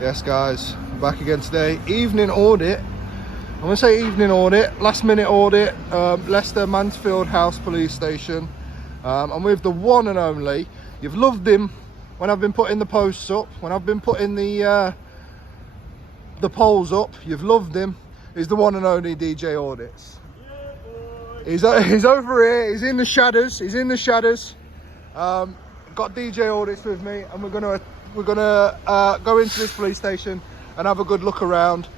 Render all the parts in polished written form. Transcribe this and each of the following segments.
Yes guys, we're back again today. Evening audit. I'm going to say evening audit, last minute audit, Leicester Mansfield House Police Station. I'm with the one and only. You've loved him when I've been putting the posts up, when I've been putting the polls up. You've loved him. He's the one and only DJ Audits. He's over here, he's in the shadows, got DJ Audits with me, and we're gonna go into this police station and have a good look around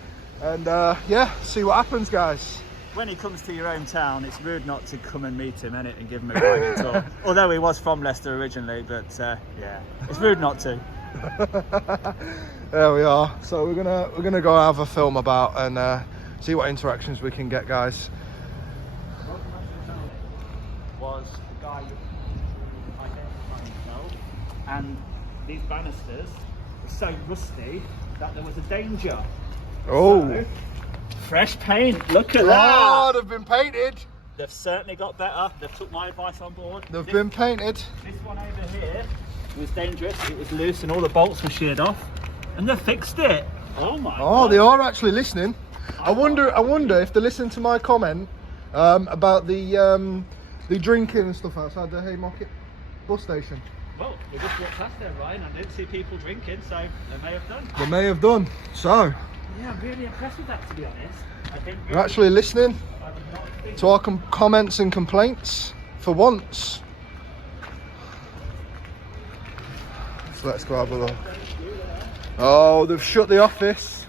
and yeah, see what happens, guys. When he comes to your hometown, it's rude not to come and meet him, innit, and give him a guided tour. Although he was from Leicester originally, but yeah, it's rude not to. There we are. So we're gonna go have a film about and see what interactions we can get, guys. Was the guy identifying himself, and these banisters were so rusty that there was a danger. Oh, so, fresh paint. Look at oh, that. they've been painted. They've certainly got better. They've took my advice on board. They've been painted. This one over here was dangerous. It was loose and all the bolts were sheared off, and they've fixed it. Oh my God. They are actually listening. I wonder if they listen to my comment about the drinking and stuff outside the Haymarket bus station. Well, we just walked past there, Ryan. I didn't see people drinking, so they may have done. They may have done. So Yeah, I'm really impressed with that, to be honest. I didn't you're actually listening I did not think to our comments and complaints for once. So let's go have a look. Oh, they've shut the office.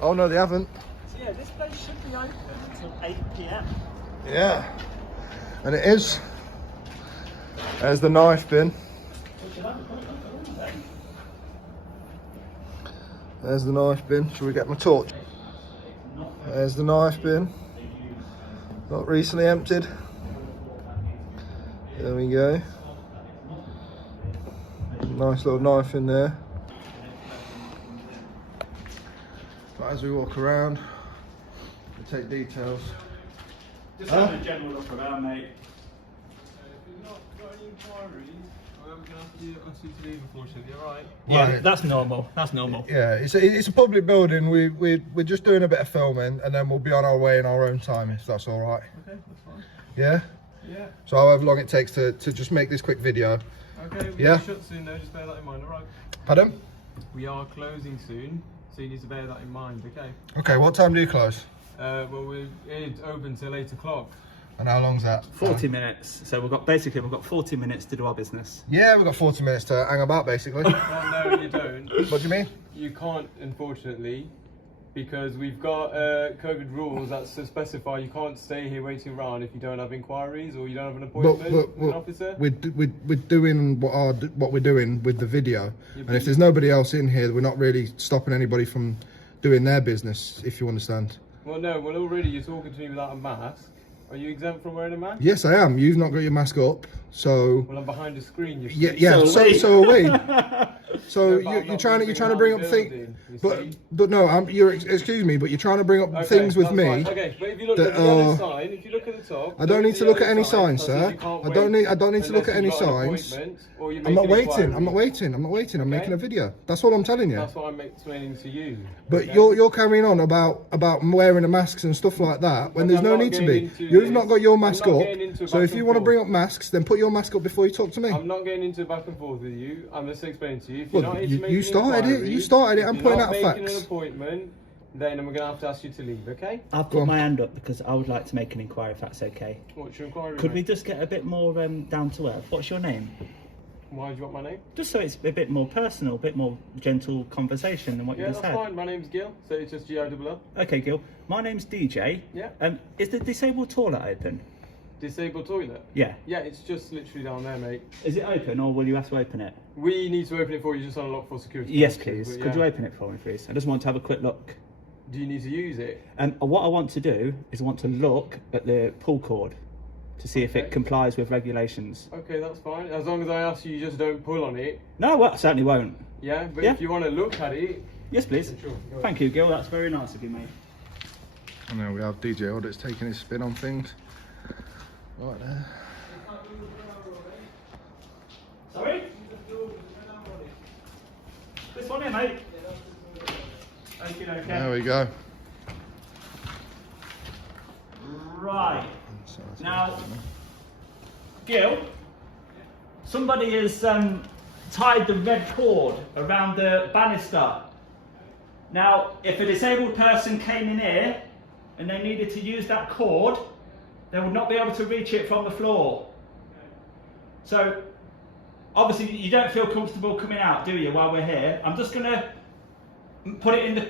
Oh no, they haven't. So yeah, this place should be open until 8 PM. Yeah, and it is. There's the knife bin. There's the knife bin. Shall we get my torch? There's the knife bin. Not recently emptied. There we go. Nice little knife in there. But as we walk around, we take details. Just having a general look around, mate. If you've not got any inquiries, we're going to ask you to leave, unfortunately, alright? Yeah, Right. that's normal. That's normal. Yeah, it's a public building. We're just doing a bit of filming, and then we'll be on our way in our own time, if that's all right. Okay, that's fine. Yeah. Yeah. So however long it takes to just make this quick video. Okay, we're Yeah. shut soon though, just bear that in mind, alright? Pardon? We are closing soon, so you need to bear that in mind, okay? Okay. What time do you close? Well, it's open till 8 o'clock. And how long's that? 40 minutes. So we've got 40 minutes to do our business. Yeah, we've got 40 minutes to hang about, basically. Well, no, you don't. What do you mean? You can't, unfortunately, because we've got COVID rules that specify you can't stay here waiting around if you don't have inquiries or you don't have an appointment with an officer. We're doing what we're doing with the video, and if there's nobody else in here, we're not really stopping anybody from doing their business, if you understand. Well, no, well, already you're talking to me without a mask. Are you exempt from wearing a mask? Yes, I am. You've not got your mask up, so Well, I'm behind the screen. You yeah, see. yeah. So are we. So No, but I'm you're not trying moving to around bring up the things, building, you see. but no, excuse me, but you're trying to bring up Okay, things with that's me. fine. Okay, but if you look that at the other are- sign, if you look at the top, I don't need to look at any signs, that says sir. you can't I don't need wait to look at any unless you've got an signs. appointment or you I'm make not an waiting. inquiry. I'm not waiting. I'm not waiting. I'm Okay. making a video. That's all I'm telling you. That's what I'm explaining to you. But okay? you're carrying on about wearing the masks and stuff like that when there's I'm no not need to getting be. into You've this. not got your I'm mask not up. getting into a So back if you and want to forth. bring up masks, then put your mask up before you talk to me. I'm not getting into back and forth with you. I'm just explaining to you. If Well, you're not here you- to make you an started it. inquiry, You started it. I'm if pointing you're out not making facts. an appointment, then I'm going to have to ask you to leave, okay? I've Go put on. my hand up because I would like to make an inquiry, if that's okay. What's your inquiry? Could we mate? just get a bit more down to earth? What's your name? Why do you want my name? Just so it's a bit more personal, a bit more gentle conversation than what Yeah, you that's just had. fine. My name's Gil, so it's just G-I-double-L. Okay, Gil. My name's DJ. Yeah. Is the disabled toilet open? Disabled toilet? Yeah. Yeah, it's just literally down there, mate. Is it open, or will you have to open it? We need to open it for you just unlock for security. Yes, purposes, please. but Could yeah. you open it for me, please? I just want to have a quick look. Do you need to use it? What I want to do is I want to look at the pull cord to see if it Okay. complies with regulations. Okay, that's fine. As long as I ask you, you just don't pull on it. No, well, I certainly won't. Yeah, but Yeah. if you want to look at it, Yes, please. sure. Go ahead. Thank you, Gil. That's very nice of you, mate. And then we have DJ Audits taking his spin on things. Right there. Sorry? This one here, mate. Okay, okay. There we go. Right. Now, Gil, somebody has tied the red cord around the banister. Now, if a disabled person came in here and they needed to use that cord, they would not be able to reach it from the floor. So, obviously, you don't feel comfortable coming out, do you, while we're here? I'm just going to put it in the...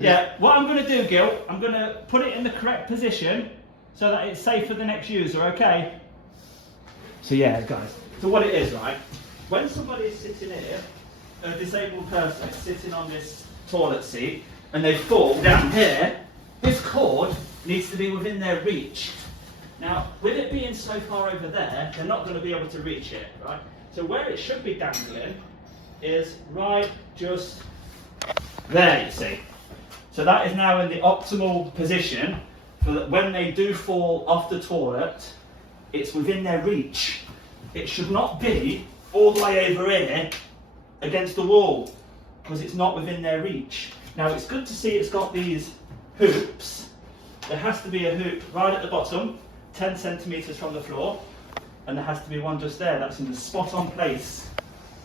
Yeah, what I'm going to do, Gil, I'm going to put it in the correct position so that it's safe for the next user, okay? So yeah, guys, so what it is, right? When somebody is sitting here, a disabled person is sitting on this toilet seat, and they fall down here, this cord needs to be within their reach. Now, with it being so far over there, they're not going to be able to reach it, right? So where it should be dangling is right just there, you see. So that is now in the optimal position for that when they do fall off the toilet, it's within their reach. It should not be all the way over here against the wall because it's not within their reach. Now it's good to see it's got these hoops. There has to be a hoop right at the bottom, 10 centimetres from the floor, and there has to be one just there. That's in the spot on place.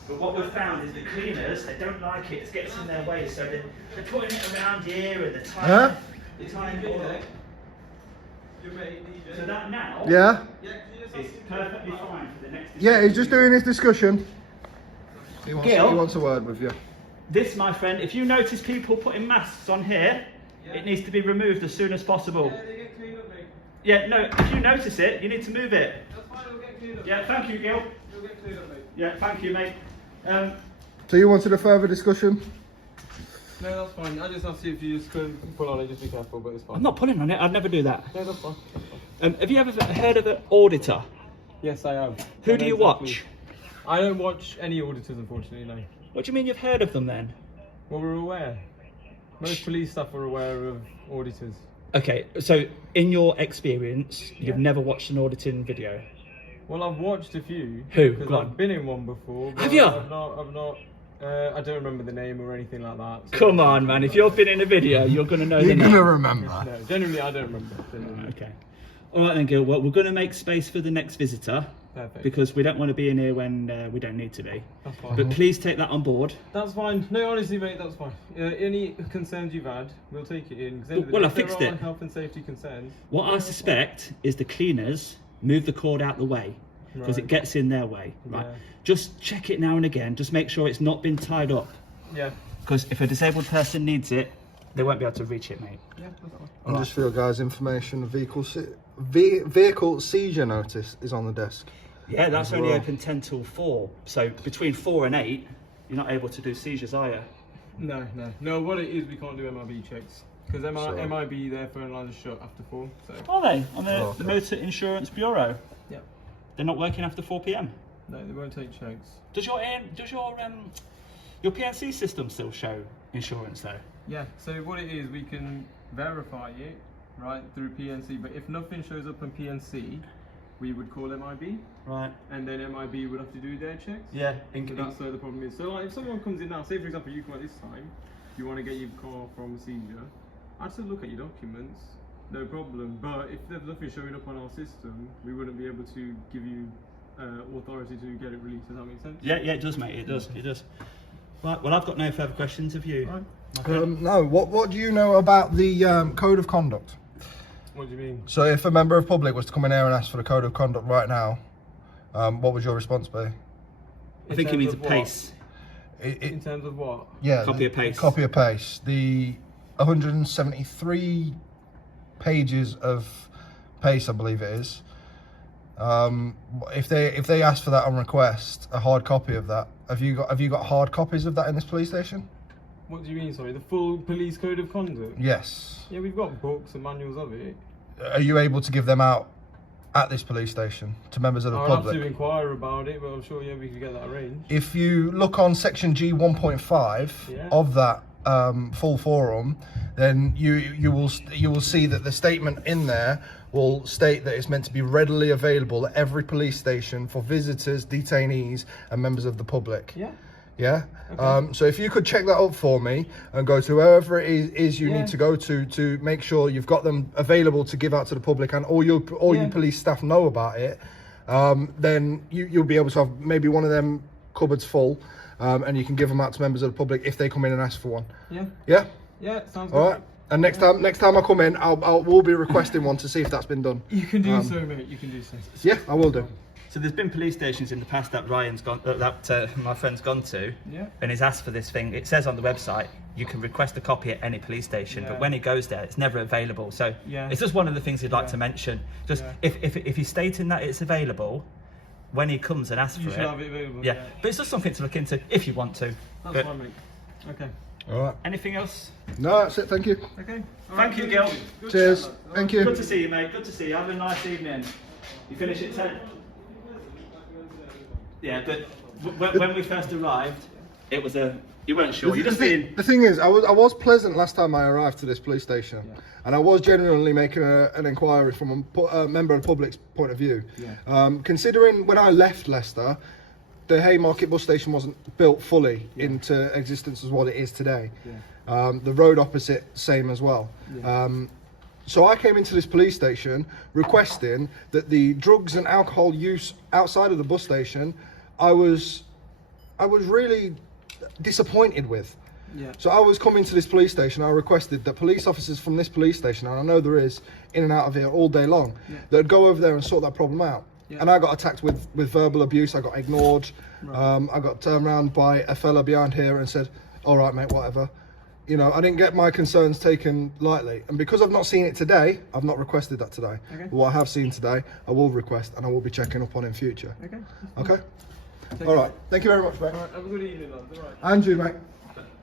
But what we've found is the cleaners, they don't like it, it gets in their way, so they're putting it around here and they're tying it all up. So that now is perfectly fine for the next discussion. Yeah, he's just doing his discussion. He Gil? wants a word with you. This, my friend, if you notice people putting masks on here, it needs to be removed as soon as possible. Yeah, they get cleaned up, mate. Yeah, no, if you notice it, you need to move it. That's fine, it'll get cleaned up. Yeah, thank you, Gil. It'll get cleaned up, mate. Yeah, thank you, mate. So you wanted a further discussion? No, that's fine. I just asked you if you just couldn't pull on it, just be careful, but it's fine. I'm not pulling on it, I'd never do that. Yeah, that's fine. That's fine. Have you ever heard of an auditor? Yes, I am. Who I do know you exactly. watch? I don't watch any auditors, unfortunately, no. What do you mean you've heard of them then? Well, we're aware. Most police staff are aware of auditors. Okay, so in your experience, you've never watched an auditing video? Well, I've watched a few. Who? Because Go on. I've been in one before. But Have you? I've not. I don't remember the name or anything like that. So Come on, man, if you've been in a video, you're going to know the You're name. gonna remember. No, generally I don't remember. Okay. All right then, Gil, well, we're going to make space for the next visitor. Perfect. Because we don't want to be in here when we don't need to be. That's fine. But please take that on board. That's fine. No, honestly, mate, that's fine. Any concerns you've had, we'll take it in. 'Cause at the end of the Well, day, I if there fixed are it. Health and safety concerns. What I suspect is the cleaners move the cord out the way because Right. it gets in their way. Right. Yeah. Just check it now and again. Just make sure it's not been tied up. Yeah. Because if a disabled person needs it, they won't be able to reach it, mate. Yeah, that's fine. And just for your guys' information, vehicle seizure notice is on the desk. Yeah, that's As only well. open 10 till 4. So between 4 and 8, you're not able to do seizures, are you? No. What it is, we can't do MIB checks because Sorry. MIB their phone lines are shut after 4. So Are they? On the, Oh, the okay. Motor Insurance Bureau? yeah, They're not working after 4 p.m. no, they won't take checks. Does your PNC system still show insurance though? Yeah. So what it is, we can verify it right through PNC, but if nothing shows up on PNC, we would call MIB, Right. and then MIB would have to do their checks. Yeah. So that's where the problem is. So like, if someone comes in now, say for example you come at this time, you want to get your car from a seizure, I'd still look at your documents, no problem. But if there's nothing showing up on our system, we wouldn't be able to give you authority to get it released. Does that make sense? Yeah, it does, mate. It does. Right. Well, I've got no further questions. Have you? Right. No, what do you know about the code of conduct? What do you mean? So if a member of public was to come in here and ask for the code of conduct right now, what would your response be? I think he means a pace. In terms of what? Yeah, Copy and paste. Copy and paste. The 173 pages of pace, I believe it is. If they ask for that on request, a hard copy of that, have you got hard copies of that in this police station? What do you mean, sorry? The full police code of conduct? Yes. Yeah, we've got books and manuals of it. Are you able to give them out at this police station to members of the I'll public? have to inquire about it, but I'm sure we can get that arranged. If you look on section G 1.5 Yeah. of that full forum, then you will see that the statement in there will state that it's meant to be readily available at every police station for visitors, detainees, and members of the public. Yeah. Yeah. Okay. So if you could check that up for me and go to wherever it is you Yeah. need to go to make sure you've got them available to give out to the public, and all you Yeah. police staff know about it, then you'll be able to have maybe one of them cupboards full, and you can give them out to members of the public if they come in and ask for one. Yeah. Yeah. Yeah. Sounds good. All right. And next time I come in, we'll be requesting one to see if that's been done. You can do so, mate. You can do so. Yeah, I will do. So there's been police stations in the past that Ryan's gone, my friend's gone to, Yeah. and he's asked for this thing. It says on the website you can request a copy at any police station, Yeah. but when he goes there, it's never available. So Yeah. it's just one of the things he'd like Yeah. to mention. Just Yeah. if he's stating that it's available, when he comes and asks You for should it, have it available. yeah. But it's just something to look into if you want to. That's But fine, mate. Okay. All right. anything else? No, that's it. Thank you. Okay. Thank you, Gil. Good Cheers. chat, lad. Thank you. Good to see you, mate. Good to see you. Have a nice evening. You finish at 10. Yeah, but when we first arrived, it was you weren't sure. You just been. The thing is, I was pleasant last time I arrived to this police station, Yeah. and I was genuinely making an inquiry from a member of the public's point of view. Yeah. Considering when I left Leicester, the Haymarket bus station wasn't built fully into existence as what it is today. Yeah. The road opposite, same as well. Yeah. So I came into this police station requesting that the drugs and alcohol use outside of the bus station, I was really disappointed with. Yeah. So I was coming to this police station, I requested that police officers from this police station, and I know there is in and out of here all day long, Yeah. that would go over there and sort that problem out. Yeah. And I got attacked with verbal abuse, I got ignored, Right. I got turned around by a fella behind here and said, all right mate, whatever. You know, I didn't get my concerns taken lightly. And because I've not seen it today, I've not requested that today. Okay. But what I have seen today, I will request, and I will be checking up on in future. Okay. Okay? Take All care. right. Thank you very much, mate. All right. Have a good evening, lad. All right. And you, mate.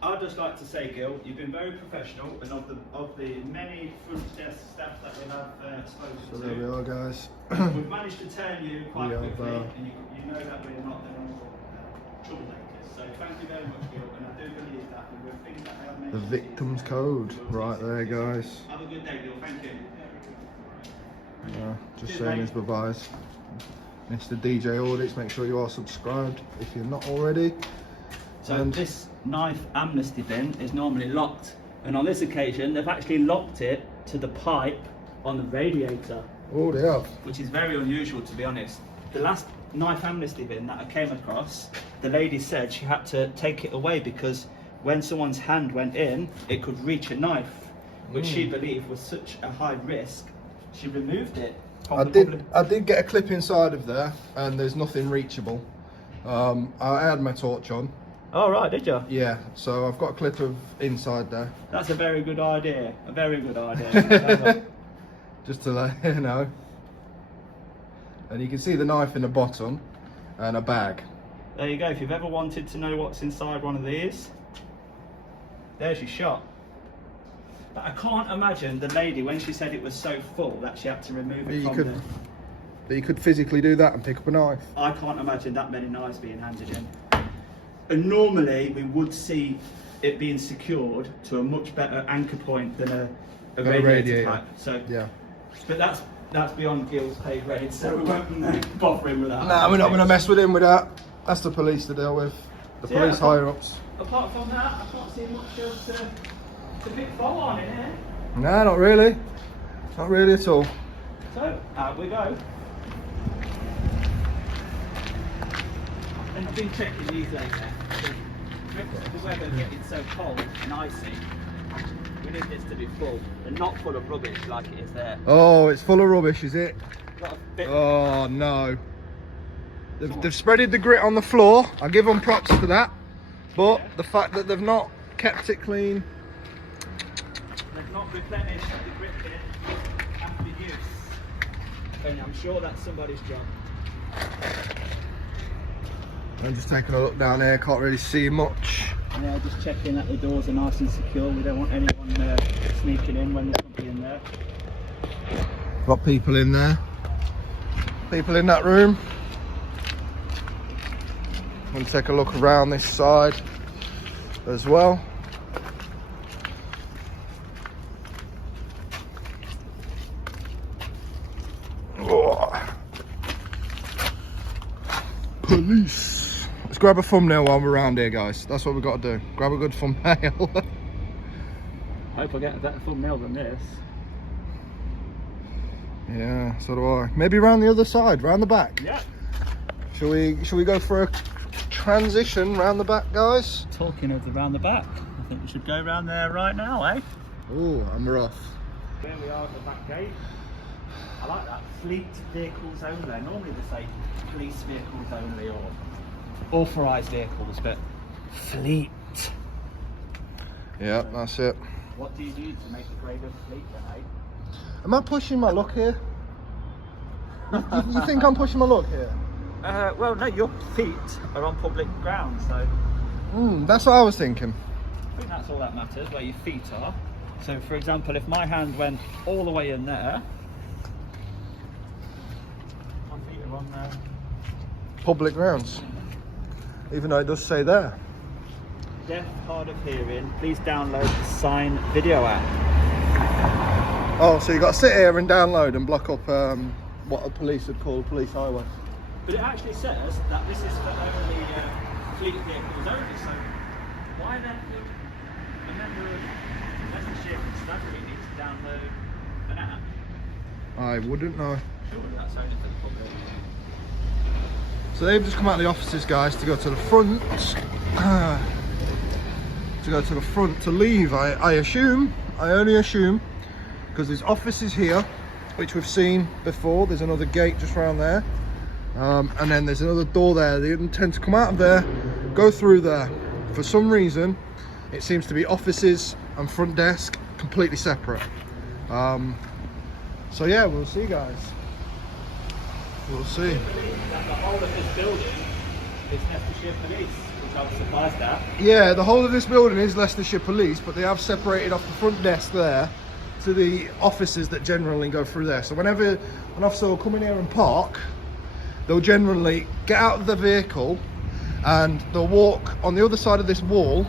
I'd just like to say, Gil, you've been very professional, and of the many front desk staff that we have So spoken there we to, are, guys. we've managed to turn you quite We have, quickly, and you know that we're not the normal troublemakers. So thank you very much, Gil, and I do believe that we will think that I have The mentioned victim's code. Right there, guys. Have a good day, Gil. Thank you. Just Cheers, saying mate. his bye-byes. Mr. DJ Audits, make sure you are subscribed if you're not already. So And- this knife amnesty bin is normally locked, and on this occasion they've actually locked it to the pipe on the radiator, Oh, they have. which is very unusual, to be honest. The last knife amnesty bin that I came across, the lady said she had to take it away because when someone's hand went in, it could reach a knife, which she believed was such a high risk. She removed it from I the did. public. I did get a clip inside of there, and there's nothing reachable. I had my torch on. Oh right, did you? Yeah, so I've got a clip of inside there, That's a very good idea. A very good idea. just to let you know. And you can see the knife in the bottom, and a bag. There you go. If you've ever wanted to know what's inside one of these, there's your shot. But I can't imagine the lady, when she said it was so full that she had to remove it from But you could physically do that and pick up a knife. I can't imagine that many knives being handed in. And normally we would see it being secured to a much better anchor point than a radiator pipe. So, Yeah. but that's beyond Gil's pay grade, so we won't bother him with that. Nah, we're not going to mess with him with that. That's the police to deal with. The So, yeah, police higher ups. Apart from that, I can't see much else to pick fault on in here. Nah, not really. Not really at all. So, out we go. And I've been checking these lately. The weather getting so cold and icy. We need this to be full and not full of rubbish like it is there. Oh, it's full of rubbish, is it? Got a bit, Oh no. They've spreaded the grit on the floor. I give them props for that. But the fact that they've not kept it clean. they've not replenished the grip kit after use. And I'm sure that's somebody's job. I'm just taking a look down here, can't really see much. Yeah, just checking that the doors are nice and secure. We don't want anyone sneaking in when there's somebody in there. Got people in there. People in that room. I'm going to take a look around this side as well. Oh. Police. Let's grab a thumbnail while we're around here, guys. That's what we've got to do. Grab a good thumbnail. I hope I get a better thumbnail than this. Yeah, so do I. Maybe around the other side, round the back. Yeah. Shall we go for a transition round the back, guys? Talking of the round the back, I think we should go round there right now, eh? Oh, I'm rough. Here we are at the back gate. I like that. Fleet vehicles only. Normally they say police vehicles only or authorised vehicles, but fleet. Yeah, that's it. What do you need to make a grade of fleet then, eh? Am I pushing my luck here? You think I'm pushing my luck here? Well, no, your feet are on public ground, so That's what I was thinking. I think that's all that matters, where your feet are. So, for example, if my hand went all the way in there, my feet are on there. Public grounds. Even though it does say there. Deaf, hard of hearing, please download the Sign video app. Oh, so you got to sit here and download and block up what the police would call a police highway. But it actually says that this is for only fleet vehicles only, so why then would a member of Leicestershire Constabulary need to download an app? I wouldn't know. Surely that's only for the public. So they've just come out of the offices, guys, to go to the front. To go to the front to leave, I only assume, because there's offices here, which we've seen before. There's another gate just around there. And then there's another door there. They intend to come out of there, go through there. For some reason, it seems to be offices and front desk completely separate. So yeah, we'll see, guys. We'll see. That the whole of this building is Leicestershire Police, which I was surprised at. Yeah, the whole of this building is Leicestershire Police, but they have separated off the front desk there to the offices that generally go through there. So whenever an officer will come in here and park, they'll generally get out of the vehicle and they'll walk on the other side of this wall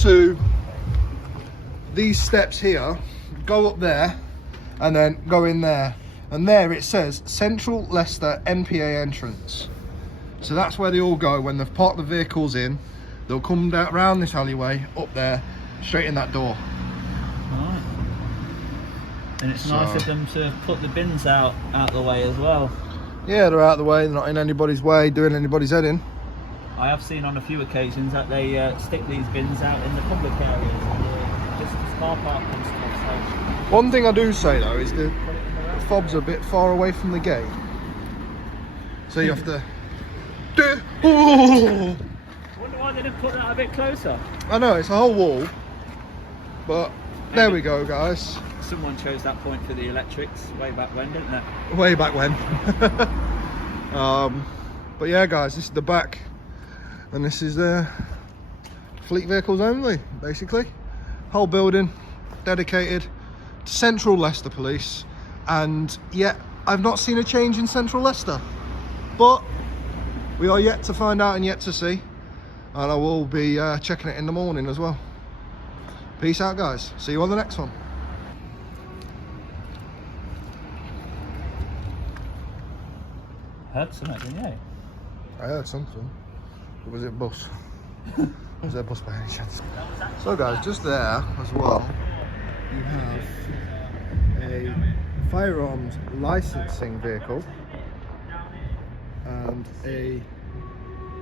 to these steps here, go up there, and then go in there. And there it says Central Leicester NPA entrance. So that's where they all go when they've parked the vehicles in. They'll come down around this alleyway, up there, straight in that door. Right. And it's nice of them to put the bins out the way as well. Yeah, they're out of the way, they're not in anybody's way, doing anybody's head in. I have seen on a few occasions that they stick these bins out in the public areas, just as car park and stuff. So One thing I do say though is the fob's a bit far away from the gate. So you have to... I wonder why they didn't put that a bit closer. I know, it's a whole wall. But there we go, guys. Someone chose that point for the electrics way back when, didn't they? Way back when. But yeah, guys, this is the back. And this is fleet vehicles only, basically. Whole building dedicated to Central Leicester Police. And yet, I've not seen a change in Central Leicester. But we are yet to find out and yet to see. And I will be checking it in the morning as well. Peace out, guys. See you on the next one. Heard something, didn't you? I heard something. Or was it a bus? Was there a bus by any chance? So guys, just there as well, you have a firearms licensing vehicle and a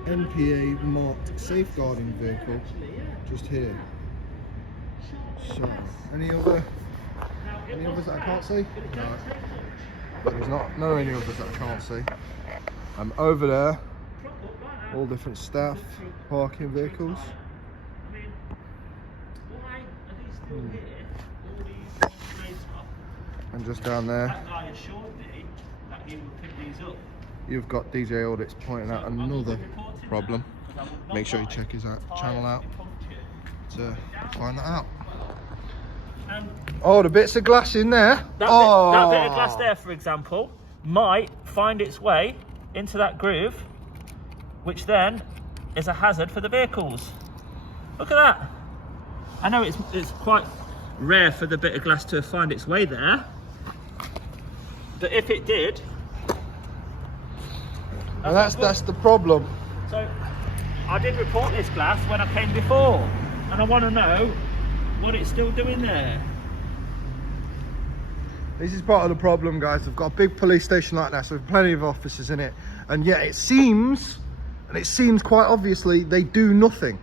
NPA marked safeguarding vehicle just here. So, any others that I can't see? No. There's not any others that I can't see. I'm over there, all different staff, parking vehicles. And just down there, That guy assured me that he would pick these up. you've got DJ Audits pointing out another problem. Make sure you check his channel out to find that out. Oh, the bits of glass in there. That bit of glass there, for example, might find its way into that groove, which then is a hazard for the vehicles. Look at that. I know it's quite rare for the bit of glass to find its way there, but if it did, And that's the problem. So I did report this glass when I came before, and I want to know what it's still doing there. This is part of the problem, guys. They've got a big police station like that, so there's plenty of officers in it, and yet it seems quite obviously they do nothing.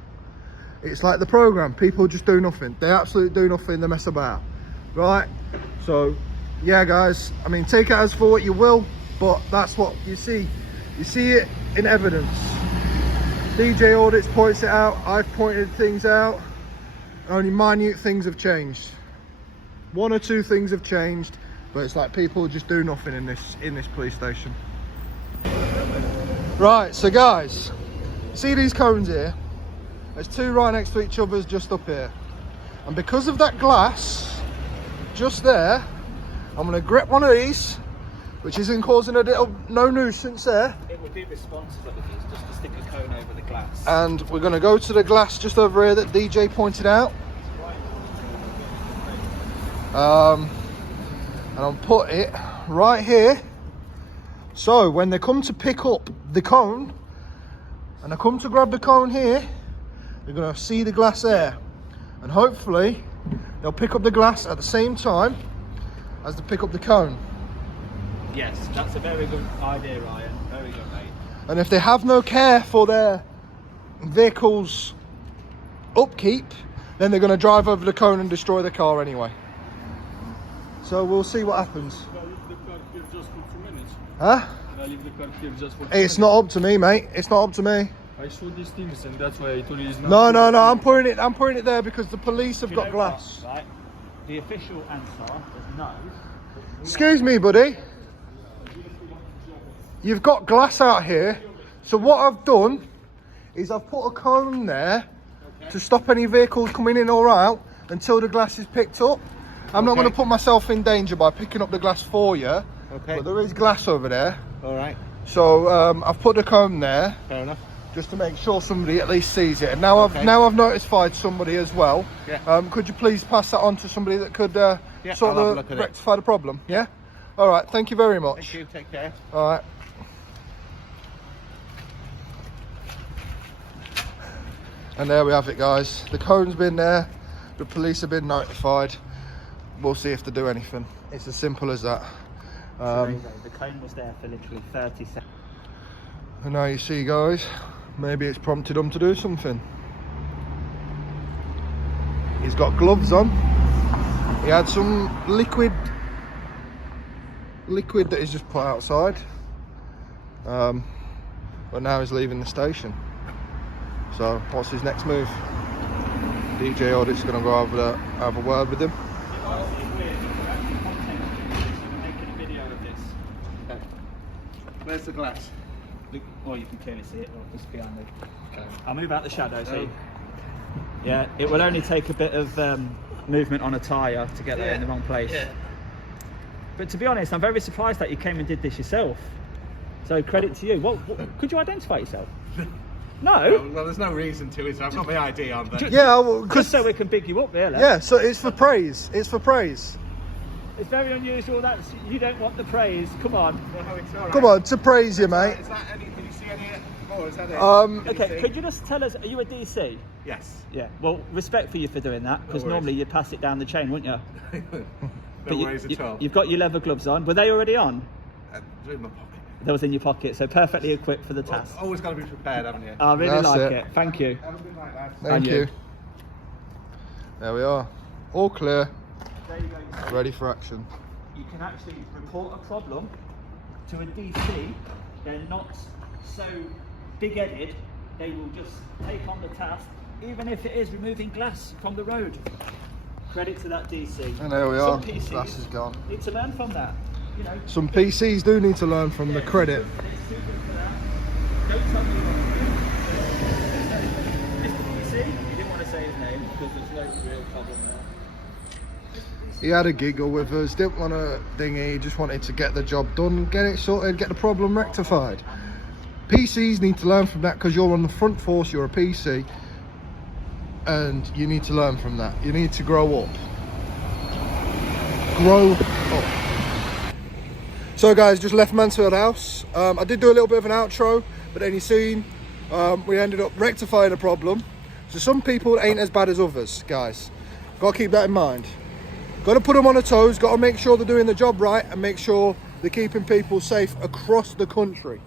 It's like the program, people just do nothing. They absolutely do nothing, they mess about, right? So yeah, guys, I mean, take it as for what you will, but that's what you see. You see it in evidence. DJ Audits points it out, I've pointed things out. Only minute things have changed. One or two things have changed, but it's like people just do nothing in this police station. Right, so guys, see these cones here? There's two right next to each other just up here. And because of that glass just there, I'm gonna grip one of these, which isn't causing no nuisance there. It would be responsible if it's just to stick a cone over the glass. And we're gonna go to the glass just over here that DJ pointed out. And I'll put it right here. So when they come to pick up the cone, and I come to grab the cone here, they're gonna see the glass there. And hopefully they'll pick up the glass at the same time as they pick up the cone. Yes, that's a very good idea, Ryan. Very good, mate. And if they have no care for their vehicle's upkeep, then they're gonna drive over the cone and destroy the car anyway. So we'll see what happens. Can I leave the car here just for 2 minutes? Huh? Can I leave the car here just for 2 It's minutes? not up to me, mate. It's not up to me. I saw these things and that's why I told you it's not. No. I'm putting it there because the police have Do you got know glass. what, right? The official answer is no. Excuse me, buddy. You've got glass out here. So what I've done is I've put a cone there to stop any vehicles coming in or out until the glass is picked up. I'm not going to put myself in danger by picking up the glass for you. Okay. But there is glass over there. All right. So I've put the cone there Fair enough. just to make sure somebody at least sees it. And now Okay. I've notified somebody as well. Yeah. Could you please pass that on to somebody that could Yeah, sort I'll have a of look at it. rectify the problem? Yeah. All right. Thank you very much. Thank you. Take care. All right. And there we have it, guys. The cone's been there. The police have been notified. We'll see if they do anything. It's as simple as that. The cone was there for literally 30 seconds. And now you see, guys, maybe it's prompted him to do something. He's got gloves on. He had some liquid that he's just put outside. But now he's leaving the station. So what's his next move? DJ Audit's going to go over there, have a word with him. Where's the glass? Well, you can clearly see it, or just behind me. I'll move out the shadow, see? Yeah, it will only take a bit of movement on a tyre to get that in the wrong place. Yeah. But to be honest, I'm very surprised that you came and did this yourself. So credit to you. What could you identify yourself? No? Well, there's no reason to, is there? I've got my ID on, but Yeah, well, Just so we can big you up, really. yeah, so it's for praise. It's for praise. It's very unusual that you don't want the praise. Come on. no, it's all right. Come on, to praise you, mate. Is that any? Can you see any? Or is that it? Okay, could you just tell us, are you a DC? Yes. Yeah. Well, respect for you for doing that, because worries. normally you'd pass it down the chain, wouldn't you? No worries at all. You've got your leather gloves on. Were they already on? They're in my pocket. That was in your pocket, so perfectly equipped for the Well, task. always got to be prepared, haven't you? I really That's like it. it. Thank you. Have a good night, lads. Thank And you. you. There we are. All clear, There you go. ready for action. You can actually report a problem to a DC. They're not so big-headed. They will just take on the task, even if it is removing glass from the road. Credit to that DC. And there we are. Some PCs Glass is gone. need to learn from that. You know. Some PCs do need to learn from the credit. It's too good for that. Don't tell me what to do. Mr. PC, you didn't want to say his name because there's no real problem there. He had a giggle with us, didn't want to dingy, he just wanted to get the job done, get it sorted, get the problem rectified. PCs need to learn from that because you're on the front force, you're a PC, and you need to learn from that. You need to grow up. Grow up. So guys, just left Mansfield House. I did do a little bit of an outro, but then you seen we ended up rectifying a problem. So some people ain't as bad as others, guys. Got to keep that in mind. Got to put them on their toes, got to make sure they're doing the job right and make sure they're keeping people safe across the country.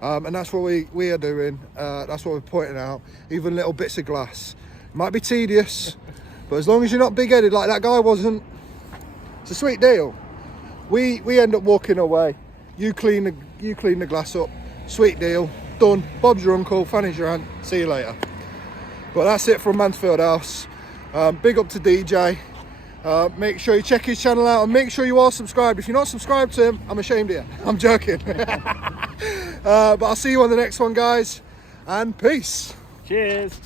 And that's what we are doing. That's what we're pointing out. Even little bits of glass. Might be tedious, but as long as you're not big-headed like that guy wasn't, it's a sweet deal. We end up walking away. You clean the glass up. Sweet deal. Done. Bob's your uncle. Fanny's your aunt. See you later. But that's it from Mansfield House. Big up to DJ. Make sure you check his channel out and make sure you are subscribed. If you're not subscribed to him, I'm ashamed of you. I'm joking. But I'll see you on the next one, guys. And peace. Cheers.